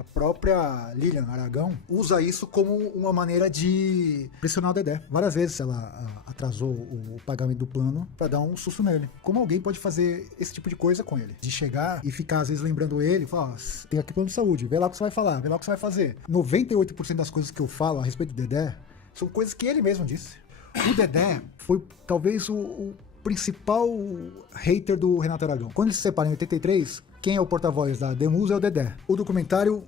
A própria Lilian Aragão usa isso como uma maneira de pressionar o Dedé. Várias vezes ela atrasou o pagamento do plano pra dar um susto nele. Como alguém pode fazer esse tipo de coisa com ele? De chegar e ficar, às vezes, lembrando ele, falar, tem aqui plano de saúde, vê lá o que você vai falar, vê lá o que você vai fazer. 98% das coisas que eu falo a respeito do Dedé são coisas que ele mesmo disse. O Dedé foi talvez o principal hater do Renato Aragão. Quando eles se separam em 83, quem é o porta-voz da Demus é o Dedé. O documentário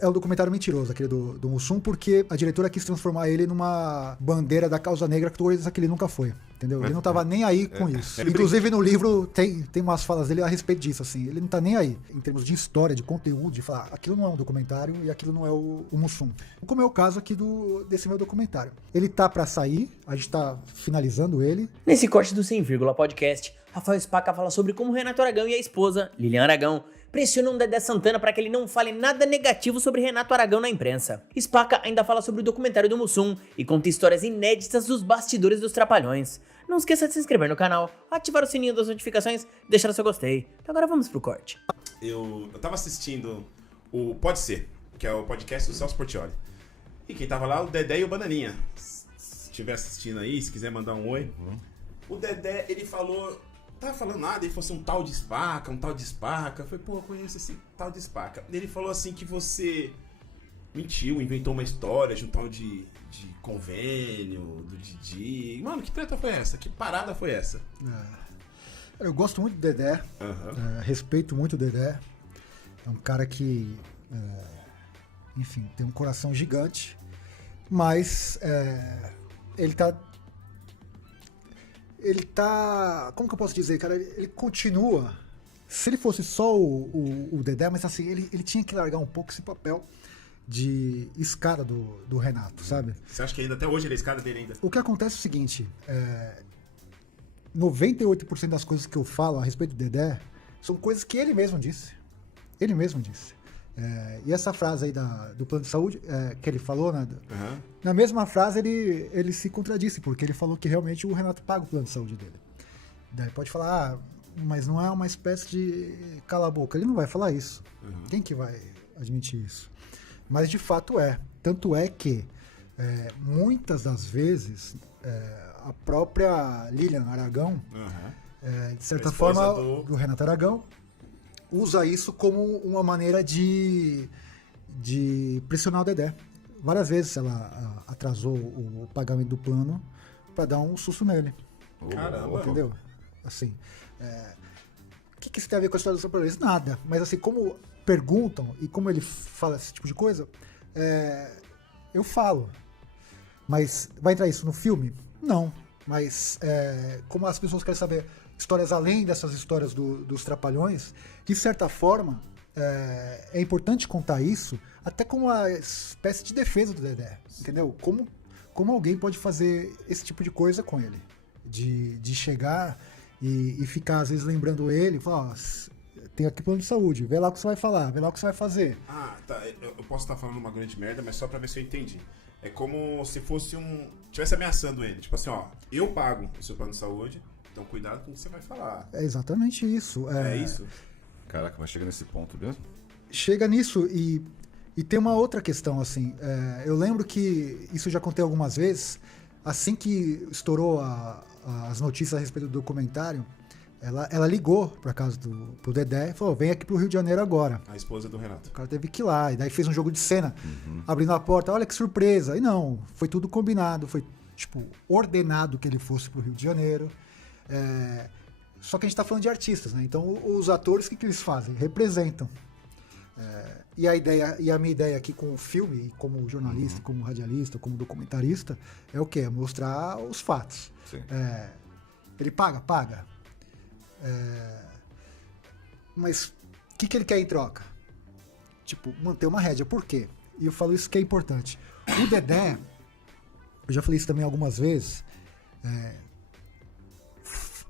é um documentário mentiroso, aquele do Mussum, porque a diretora quis transformar ele numa bandeira da causa negra, coisa que ele nunca foi. Entendeu? Ele não tava nem aí com isso. Inclusive no livro tem umas falas dele a respeito disso, assim. Ele não tá nem aí, em termos de história, de conteúdo, de falar, aquilo não é um documentário e aquilo não é o Mussum. Como é o caso aqui desse meu documentário. Ele tá pra sair, a gente tá finalizando ele. Nesse corte do Sem Vírgula Podcast, Rafael Spaca fala sobre como Renato Aragão e a esposa, Lilian Aragão, pressionam Dedé Santana para que ele não fale nada negativo sobre Renato Aragão na imprensa. Spaca ainda fala sobre o documentário do Mussum e conta histórias inéditas dos bastidores dos Trapalhões. Não esqueça de se inscrever no canal, ativar o sininho das notificações e deixar o seu gostei. Então agora vamos pro corte. Eu tava assistindo o Pode Ser, que é o podcast do Celso Portiolli. E quem tava lá, o Dedé e o Bananinha. Se estiver assistindo aí, se quiser mandar um oi. O Dedé, ele falou... Tava falando nada, ele falou assim, um tal de Spaca. Eu falei, pô, eu conheço esse tal de Spaca. Ele falou assim que você mentiu, inventou uma história de um tal de convênio, do Didi. Mano, que treta foi essa? Que parada foi essa? Eu gosto muito do Dedé, respeito muito o Dedé. É um cara que, enfim, tem um coração gigante, mas ele tá, como que eu posso dizer, cara, ele continua, se ele fosse só o Dedé, mas assim, ele tinha que largar um pouco esse papel de escada do Renato, sabe? Você acha que ainda até hoje ele é a escada dele ainda? O que acontece é o seguinte, 98% das coisas que eu falo a respeito do Dedé são coisas que ele mesmo disse. Ele mesmo disse. E essa frase aí do plano de saúde, que ele falou, né? Na mesma frase ele se contradisse, porque ele falou que realmente o Renato paga o plano de saúde dele. Daí pode falar, mas não é uma espécie de cala a boca. Ele não vai falar isso. Quem que vai admitir isso? Mas de fato é. Tanto é que muitas das vezes a própria Lilian Aragão, de certa forma, o Renato Aragão, usa isso como uma maneira de pressionar o Dedé. Várias vezes ela atrasou o pagamento do plano para dar um susto nele. Caramba. Entendeu? Assim, o que isso tem a ver com a história dos Trapalhões? Nada. Mas assim, como perguntam e como ele fala esse tipo de coisa, eu falo. Mas vai entrar isso no filme? Não. Mas como as pessoas querem saber histórias além dessas histórias dos Trapalhões, de certa forma, é importante contar isso até como uma espécie de defesa do Dedé, entendeu? Como alguém pode fazer esse tipo de coisa com ele, de chegar e ficar, às vezes, lembrando ele, falar, tem aqui plano de saúde, vê lá o que você vai falar, vê lá o que você vai fazer. Ah, tá, eu posso estar falando uma grande merda, mas só pra ver se eu entendi. É como se fosse tivesse ameaçando ele, tipo assim, ó, eu pago o seu plano de saúde, então cuidado com o que você vai falar. É exatamente isso. É isso? Caraca, mas chega nesse ponto mesmo? Chega nisso e tem uma outra questão, assim. Eu lembro que isso já contei algumas vezes. Assim que estourou as notícias a respeito do documentário, ela ligou pra casa pro Dedé e falou, vem aqui pro Rio de Janeiro agora. A esposa do Renato. O cara teve que ir lá, e daí fez um jogo de cena, abrindo a porta, olha que surpresa. E não, foi tudo combinado, foi tipo ordenado que ele fosse pro Rio de Janeiro. Só que a gente tá falando de artistas, né? Então os atores, o que eles fazem? Representam. E a minha ideia aqui com o filme, como jornalista, como radialista, como documentarista, é o quê? É mostrar os fatos. Ele paga? Paga. Mas o que ele quer em troca? Tipo, manter uma rédea. Por quê? E eu falo isso que é importante. O Dedé, eu já falei isso também algumas vezes,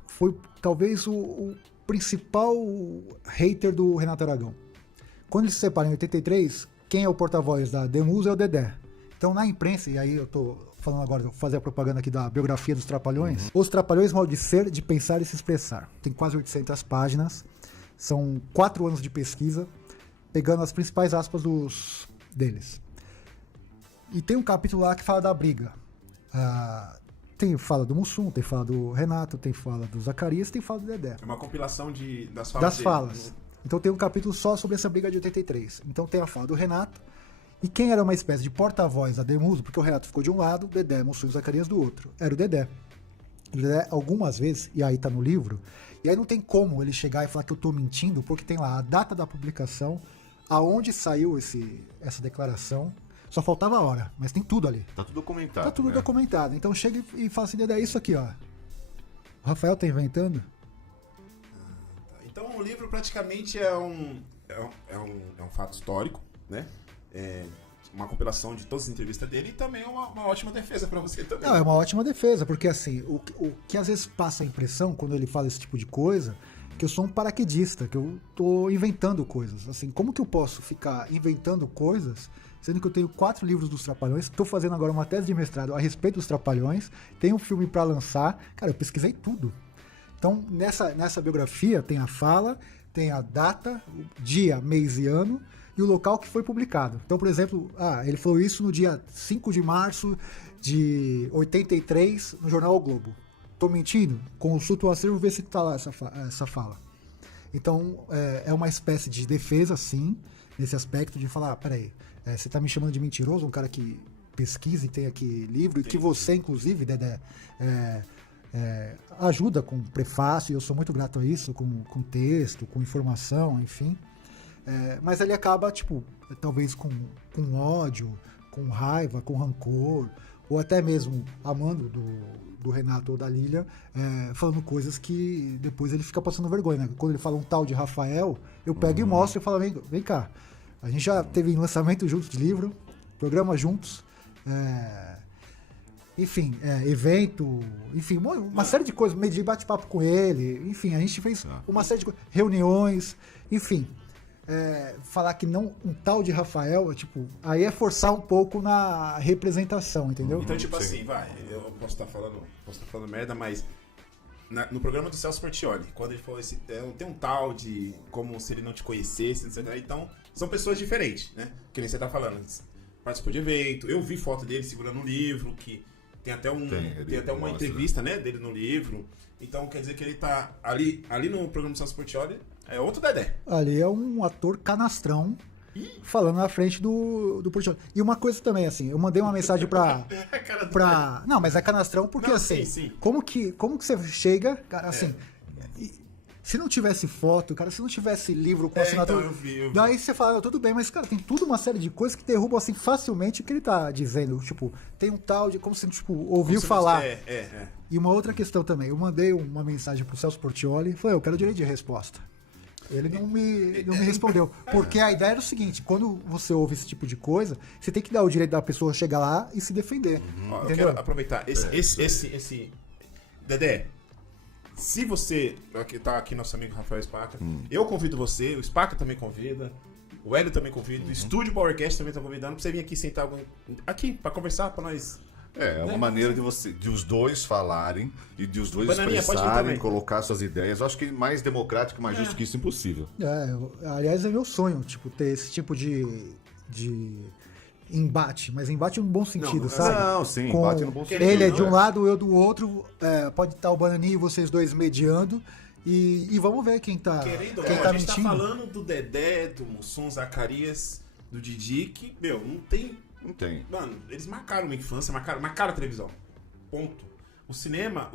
foi talvez o principal hater do Renato Aragão. Quando eles se separam em 83, quem é o porta-voz da Demus é o Dedé. Então na imprensa, e aí eu tô falando agora, vou fazer a propaganda aqui da biografia dos Trapalhões, Os Trapalhões, modo de ser, de pensar e se expressar. Tem quase 800 páginas, são 4 anos de pesquisa, pegando as principais aspas deles. E tem um capítulo lá que fala da briga. Fala do Mussum, tem fala do Renato, tem fala do Zacarias, tem fala do Dedé. É uma compilação das falas dele. Falas. Então tem um capítulo só sobre essa briga de 83. Então tem a fala do Renato, e quem era uma espécie de porta-voz da Demuso, porque o Renato ficou de um lado, o Dedé, Mussum e o Zacarias do outro. Era o Dedé. O Dedé, algumas vezes, e aí tá no livro, e aí não tem como ele chegar e falar que eu tô mentindo, porque tem lá a data da publicação, aonde saiu essa declaração, só faltava a hora, mas tem tudo ali. Tá tudo documentado. Tá tudo né? documentado. Então chega e fala assim, Dedé, é isso aqui, ó. O Rafael tá inventando? Então o livro praticamente é um fato histórico, né? É uma compilação de todas as entrevistas dele e também uma ótima defesa pra você também. Não, é uma ótima defesa, porque assim, o que às vezes passa a impressão quando ele fala esse tipo de coisa, que eu sou um paraquedista, que eu tô inventando coisas. Assim, como que eu posso ficar inventando coisas, sendo que eu tenho 4 livros dos Trapalhões, tô fazendo agora uma tese de mestrado a respeito dos Trapalhões, tenho um filme pra lançar, cara, eu pesquisei tudo. Então, nessa biografia tem a fala, tem a data, o dia, mês e ano, e o local que foi publicado. Então, por exemplo, ele falou isso no dia 5 de março de 83, no jornal O Globo. Tô mentindo? Consulta o acervo, vê se tá lá essa fala. Então, é uma espécie de defesa, sim, nesse aspecto de falar, peraí, você tá me chamando de mentiroso, um cara que pesquisa e tem aqui livro, e que você, inclusive, Dedé, ajuda com prefácio, e eu sou muito grato a isso, com texto, com informação, enfim. Mas ele acaba, tipo, talvez com ódio, com raiva, com rancor, ou até mesmo amando do Renato ou da Lilian, falando coisas que depois ele fica passando vergonha, né? Quando ele fala um tal de Rafael, eu pego e mostro e falo, vem cá, a gente já teve lançamento juntos de livro, programa juntos, enfim, evento, enfim, uma série de coisas, meio de bate-papo com ele, enfim, a gente fez uma série de coisas, reuniões, enfim. Falar que não um tal de Rafael, tipo, aí é forçar um pouco na representação, entendeu? Então, tipo assim, eu posso estar falando merda, mas no programa do Celso Portiolli, quando ele falou tem um tal de como se ele não te conhecesse, etc. Então, são pessoas diferentes, né? Que nem você tá falando. Participou de evento, eu vi foto dele segurando um livro, que tem até uma entrevista, né, dele no livro. Então, quer dizer que ele tá ali no programa do Celso Portiolli, é outro Dedé. Ali é um ator canastrão falando na frente do Portiolli. E uma coisa também, assim, eu mandei uma mensagem pra... Não, mas é canastrão porque, não, assim, sim. Como que você chega, cara, assim... Se não tivesse foto, cara, se não tivesse livro com assinatura... Então eu vi. Daí você fala, tudo bem, mas, cara, tem tudo uma série de coisas que derrubam, assim, facilmente o que ele tá dizendo. Tipo, tem um tal de... Como se, tipo, ouviu falar. E uma outra questão também. Eu mandei uma mensagem pro Celso Portiolli, falei, eu quero direito de resposta. Ele não me respondeu. Porque a ideia era o seguinte, quando você ouve esse tipo de coisa, você tem que dar o direito da pessoa chegar lá e se defender. Eu quero aproveitar esse... Dedé, se você... Tá aqui nosso amigo Rafael Spaca. Eu convido você, o Spaca também convida, o Hélio também convida, o Estúdio Powercast também tá convidando pra você vir aqui sentar aqui pra conversar, pra nós... É uma maneira de os dois falarem e de os dois expressarem, colocar suas ideias. Eu acho que mais democrático e mais justo que isso é impossível. Aliás, é meu sonho, tipo, ter esse tipo de embate, mas embate no bom sentido, sabe? Não, sim, embate no bom sentido. Ele é de um lado, eu do outro, pode estar o Bananinha e vocês dois mediando, e vamos ver quem tá mentindo. A gente tá falando do Dedé, do Mussum, Zacarias, do Didi, que, não tem... Não tem. Mano, eles marcaram uma infância, marcaram a televisão. Ponto. O cinema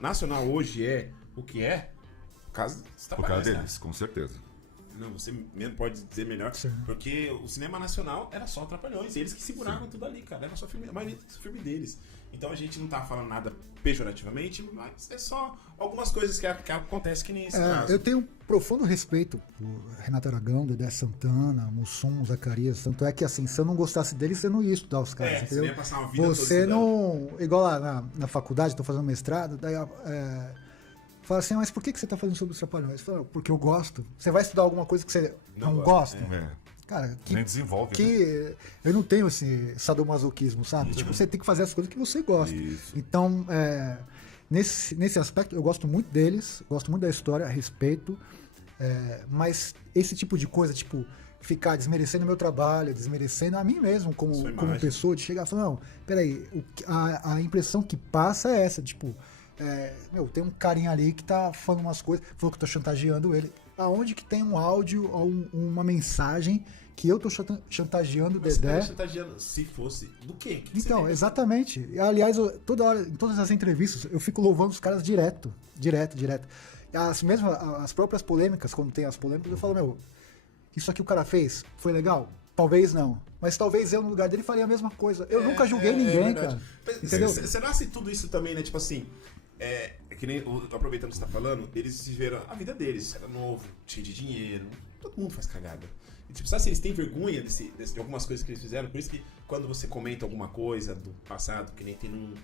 nacional hoje é o que é por causa deles, com certeza. Não, você mesmo pode dizer melhor. Sim. Porque o cinema nacional era só Trapalhões. Eles que seguravam tudo ali, cara. Era só a maioria do filme deles. Então a gente não tá falando nada pejorativamente, mas é só algumas coisas que acontecem que nem esse caso. Eu tenho um profundo respeito por Renato Aragão, Dedé Santana, Mussum, Zacarias. Tanto é que, assim, se eu não gostasse deles, você não ia estudar os caras, entendeu? Você ia passar uma vida você não... Igual lá na faculdade, tô fazendo mestrado, daí... Fala assim, mas por que você tá fazendo sobre os Trapalhões? Fala, porque eu gosto. Você vai estudar alguma coisa que você não gosta? Cara, nem desenvolve. Eu não tenho esse sadomasoquismo, sabe? Tipo, você tem que fazer as coisas que você gosta. Isso. Então, nesse aspecto, eu gosto muito deles, gosto muito da história, respeito. Mas esse tipo de coisa, tipo, ficar desmerecendo o meu trabalho, desmerecendo a mim mesmo como pessoa, de chegar e falar, não, peraí, a impressão que passa é essa, tipo, tem um carinha ali que tá falando umas coisas, falou que eu tô chantageando ele. Aonde que tem um áudio ou uma mensagem que eu tô chantageando o Dedé? Você tá chantageando, se fosse, do quê? Então, exatamente. Aliás, toda hora, em todas as entrevistas, eu fico louvando os caras direto. As próprias polêmicas, quando tem as polêmicas, eu falo, isso aqui o cara fez, foi legal? Talvez não. Mas talvez eu, no lugar dele, faria a mesma coisa. Eu nunca julguei ninguém, cara. Entendeu? Será se tudo isso também, né? Tipo assim, que nem, aproveitando o que você tá falando, eles viveram a vida deles, era novo, cheio de dinheiro, todo mundo faz cagada. E tipo, sabe se eles têm vergonha de algumas coisas que eles fizeram? Por isso que quando você comenta alguma coisa do passado, que nem tem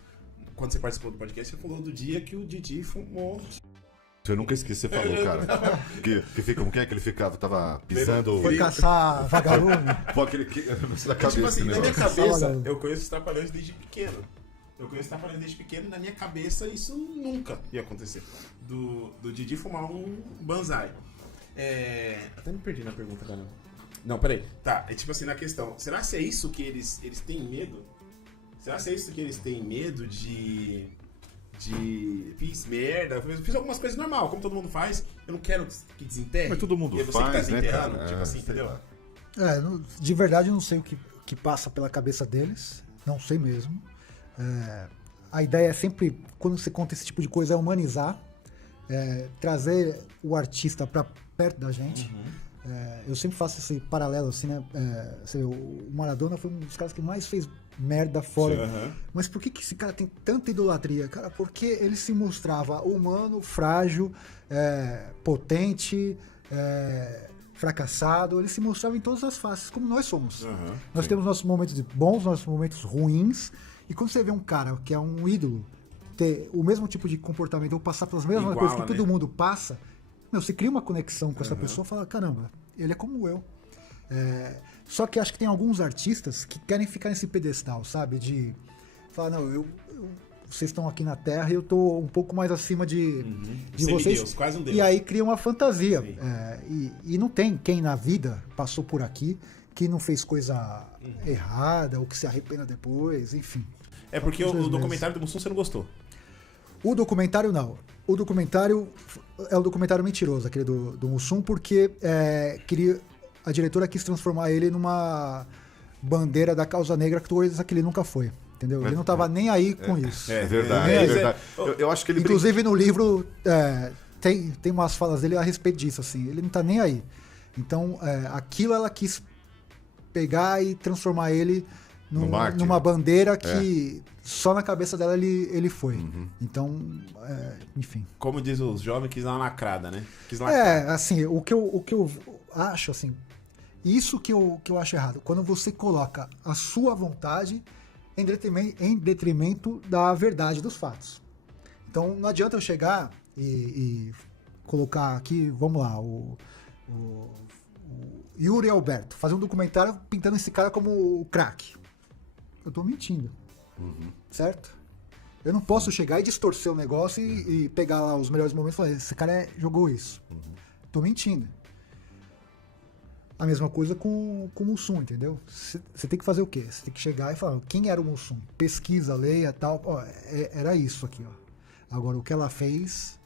quando você participou do podcast, você falou do dia que o Didi fumou. Eu nunca esqueci, você falou, cara. Como que ele ficava? Tava pisando. Foi caçar vagalume. Pô, aquele na cabeça. Tipo assim, na minha cabeça, eu conheço os Trapalhões desde pequeno. E na minha cabeça isso nunca ia acontecer. Do Didi fumar um banzai. Até me perdi na pergunta, cara. Não, peraí. Tá, tipo assim, na questão. Será que é isso que eles têm medo? Será que é isso que eles têm medo de fiz merda, fiz algumas coisas normal, como todo mundo faz, eu não quero que desenterre. Mas todo mundo faz, né, cara? Tipo assim, entendeu? De verdade eu não sei o que passa pela cabeça deles, não sei mesmo. A ideia é sempre, quando você conta esse tipo de coisa, é humanizar, trazer o artista pra perto da gente. Eu sempre faço esse paralelo, assim, né? O Maradona foi um dos caras que mais fez merda fora. Mas por que esse cara tem tanta idolatria? Cara, porque ele se mostrava humano, frágil, potente, fracassado. Ele se mostrava em todas as faces, como nós somos. Nós temos nossos momentos bons, nossos momentos ruins. E quando você vê um cara que é um ídolo ter o mesmo tipo de comportamento ou passar pelas mesmas coisas que todo mundo passa, você cria uma conexão com essa pessoa e fala, caramba, ele é como eu. Só que acho que tem alguns artistas que querem ficar nesse pedestal, sabe? De falar, não, vocês estão aqui na Terra e eu tô um pouco mais acima de vocês. Deus, quase um Deus. E aí cria uma fantasia. E não tem quem na vida passou por aqui que não fez coisa errada ou que se arrependa depois, enfim. Porque o documentário do Mussum você não gostou? O documentário não. O documentário é um documentário mentiroso, aquele do Mussum, porque a diretora quis transformar ele numa bandeira da causa negra, coisa que ele nunca foi. Entendeu? Ele não estava nem aí com isso. É verdade. Eu acho que ele inclusive no livro tem umas falas dele a respeito disso, assim. Ele não tá nem aí. Então, aquilo ela quis pegar e transformar ele numa bandeira que só na cabeça dela ele foi. Então, enfim. Como diz os jovens, quis dar uma lacrada, né? Assim, o que eu acho, assim, isso que eu acho errado. Quando você coloca a sua vontade em detrimento da verdade dos fatos. Então, não adianta eu chegar e colocar aqui, vamos lá, o Yuri Alberto, fazer um documentário pintando esse cara como o craque. Eu tô mentindo. Certo? Eu não posso chegar e distorcer o negócio e pegar lá os melhores momentos e falar, esse cara jogou isso. Tô mentindo. A mesma coisa com o Mussum, entendeu? Você tem que fazer o quê? Você tem que chegar e falar, quem era o Mussum? Pesquisa, leia, tal. Era isso aqui, ó. Agora, o que ela fez...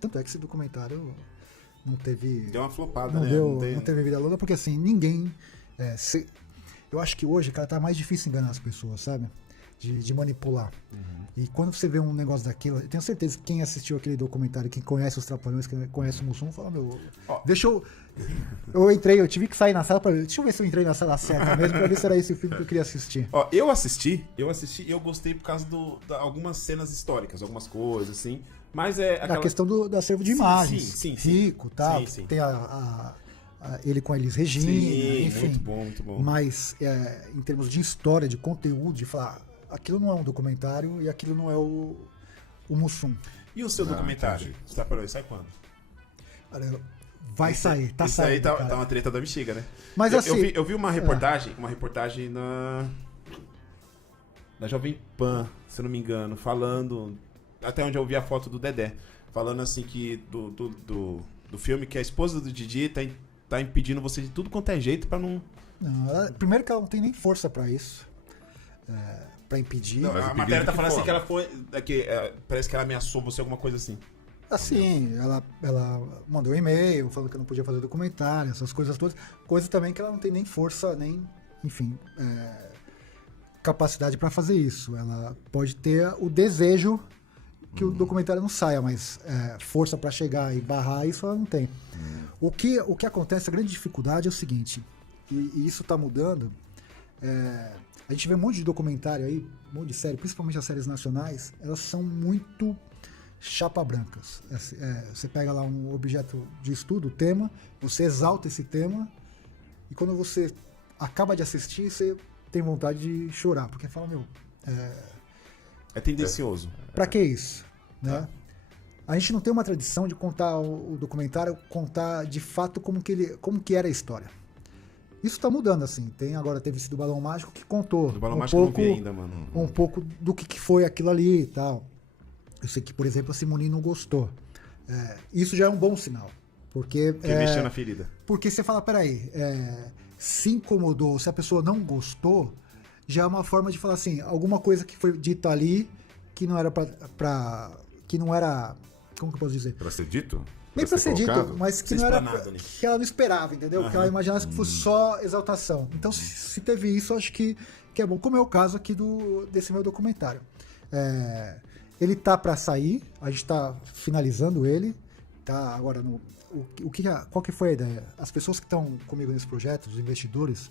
tanto é que esse documentário não teve... Deu uma flopada, não né? Não teve vida longa, porque assim, ninguém... eu acho que hoje, cara, tá mais difícil enganar as pessoas, sabe? De manipular. E quando você vê um negócio daquilo, eu tenho certeza que quem assistiu aquele documentário, quem conhece os Trapalhões, quem conhece o Mussum, fala, deixa eu... Eu tive que sair na sala deixa eu ver se eu entrei na sala certa mesmo, pra ver se era esse o filme que eu queria assistir. Eu assisti e eu gostei por causa de algumas cenas históricas, algumas coisas, assim, mas a questão do acervo de imagens. Sim. Rico, tá? Sim. Tem ele com a Elis Regina, enfim. Muito bom. Mas em termos de história, de conteúdo, de falar, aquilo não é um documentário e aquilo não é o Mussum. E o seu documentário? Você tá parando? Sai quando? Olha, vai sair, tá isso saindo. Isso aí tá uma treta da bexiga, né? Mas eu vi uma reportagem na Jovem Pan, se eu não me engano, falando, até onde eu vi a foto do Dedé, falando assim que do filme que a esposa do Didi tá impedindo você de tudo quanto é jeito pra não... Não, primeiro que ela não tem nem força pra isso. Pra impedir. Não, a matéria tá falando assim que ela foi... parece que ela ameaçou você, alguma coisa assim. Assim, ela mandou um e-mail falando que eu não podia fazer documentário, essas coisas todas. Coisa também que ela não tem nem força, nem, enfim, capacidade pra fazer isso. Ela pode ter o desejo que o documentário não saia, mas força pra chegar e barrar, isso ela não tem. O que acontece, a grande dificuldade é o seguinte, e isso tá mudando, a gente vê um monte de documentário aí, um monte de série, principalmente as séries nacionais, elas são muito chapa brancas. Você pega lá um objeto de estudo, o tema, você exalta esse tema, e quando você acaba de assistir, você tem vontade de chorar, porque fala, meu... É tendencioso. Pra que isso? Né? A gente não tem uma tradição de contar o documentário, contar de fato como que era a história. Isso tá mudando, assim. Agora teve esse do Balão Mágico que contou Do Balão Mágico eu não vi ainda, mano. um pouco do que foi aquilo ali e tal. Eu sei que, por exemplo, a Simone não gostou. Isso já é um bom sinal. Porque mexeu na ferida. Porque você fala, peraí, se incomodou, se a pessoa não gostou, já é uma forma de falar assim, alguma coisa que foi dita ali que não era que não era... Como que eu posso dizer? Pra ser dito? Nem pra ser dito, mas que não era... Que ela não esperava, entendeu? Uhum. Que ela imaginasse que fosse só exaltação. Então, se teve isso, eu acho que é bom. Como é o caso aqui desse meu documentário. Ele tá pra sair, a gente tá finalizando ele. Tá agora no... Qual que foi a ideia? As pessoas que estão comigo nesse projeto, os investidores,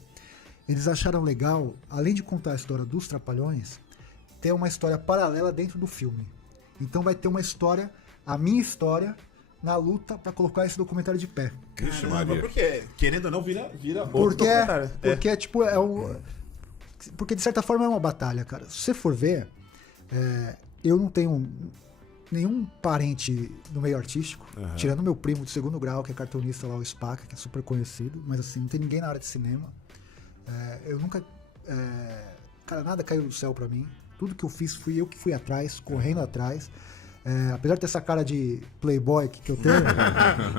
eles acharam legal, além de contar a história dos Trapalhões, ter uma história paralela dentro do filme. Então vai ter uma história, a minha história, na luta para colocar esse documentário de pé. Vixe, Maria. Porque, querendo ou não, vira outro Porque documentário. tipo, porque de certa forma é uma batalha, cara. Se você for ver, eu não tenho nenhum parente no meio artístico, tirando meu primo de segundo grau, que é cartunista lá, o Spaca, que é super conhecido, mas assim, não tem ninguém na área de cinema. Eu nunca... cara, nada caiu do céu pra mim. Tudo que eu fiz, fui eu que fui atrás, correndo atrás. Apesar de ter essa cara de playboy que eu tenho,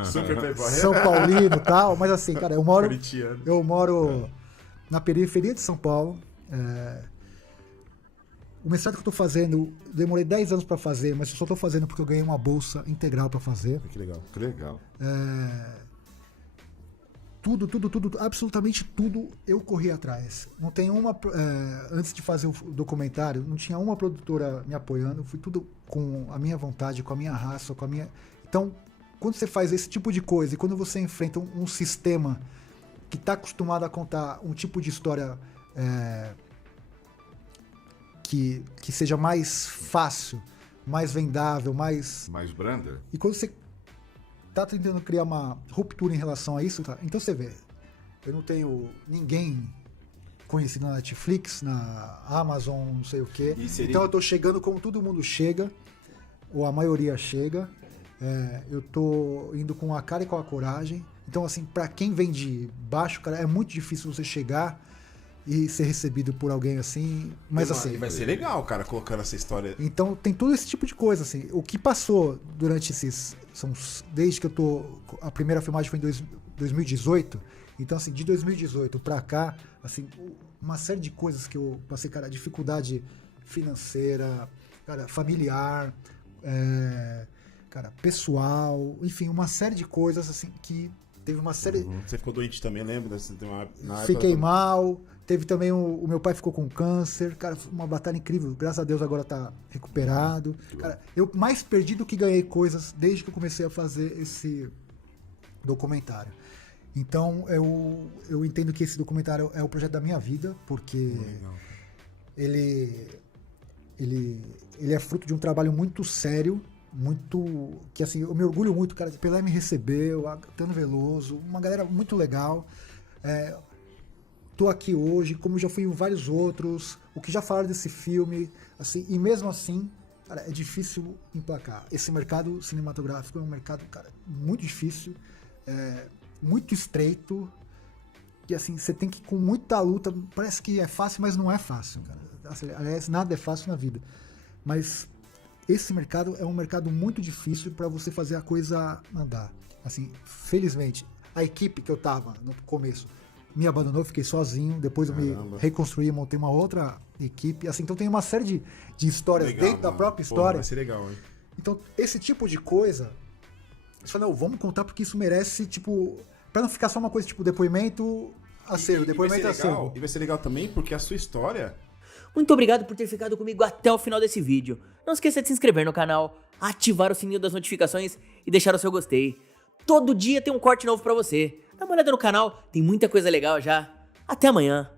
Super playboy. São Paulino e tal, mas assim, cara, eu moro Corintiano. na periferia de São Paulo. O mestrado que eu tô fazendo, demorei 10 anos pra fazer, mas eu só tô fazendo porque eu ganhei uma bolsa integral pra fazer. Que legal. Que legal. Tudo, absolutamente tudo eu corri atrás. Não tem uma... antes de fazer o documentário, não tinha uma produtora me apoiando. Fui tudo com a minha vontade, com a minha raça, com a minha... Então, quando você faz esse tipo de coisa e quando você enfrenta um sistema que está acostumado a contar um tipo de história que seja mais fácil, mais vendável, mais... Mais branda? E quando você tá tentando criar uma ruptura em relação a isso, tá? Então você vê, eu não tenho ninguém conhecido na Netflix, na Amazon, não sei o quê. Então eu tô chegando como todo mundo chega, ou a maioria chega. Eu tô indo com a cara e com a coragem. Então, assim, pra quem vem de baixo, cara, é muito difícil você chegar e ser recebido por alguém assim. Mas assim... Vai ser legal, cara, colocando essa história. Então tem todo esse tipo de coisa, assim. O que passou durante esses... desde que eu tô... A primeira filmagem foi em 2018. Então, assim, de 2018 pra cá, assim, uma série de coisas que eu passei, cara, dificuldade financeira, cara, familiar, cara, pessoal, enfim, uma série de coisas, assim, que teve uma série... Você ficou doente também, lembra? Fiquei mal. Teve também o meu pai ficou com câncer. Cara, uma batalha incrível. Graças a Deus agora tá recuperado. Cara, eu mais perdi do que ganhei coisas desde que eu comecei a fazer esse documentário. Então, eu entendo que esse documentário é o projeto da minha vida, porque ele é fruto de um trabalho muito sério, muito... que assim, eu me orgulho muito, cara. Pelé me recebeu, Caetano Veloso, uma galera muito legal. Tô aqui hoje, como já fui em vários outros, o que já falaram desse filme, assim, e mesmo assim, cara, é difícil emplacar. Esse mercado cinematográfico é um mercado, cara, muito difícil, muito estreito, e assim, você tem que ir com muita luta, parece que é fácil, mas não é fácil, cara. Assim, aliás, nada é fácil na vida, mas esse mercado é um mercado muito difícil para você fazer a coisa andar. Assim, felizmente, A equipe que eu tava no começo me abandonou, fiquei sozinho. Depois eu me reconstruí, montei uma outra equipe. Assim, então tem uma série de histórias legal, dentro da própria história. Porra, vai ser legal, hein? Então, esse tipo de coisa, você fala, não, vamos contar porque isso merece, tipo, pra não ficar só uma coisa tipo depoimento, acervo, depoimento, acervo. E vai ser legal também porque a sua história... Muito obrigado por ter ficado comigo até o final desse vídeo. Não esqueça de se inscrever no canal, ativar o sininho das notificações e deixar o seu gostei. Todo dia tem um corte novo pra você. Dá uma olhada no canal, tem muita coisa legal já. Até amanhã.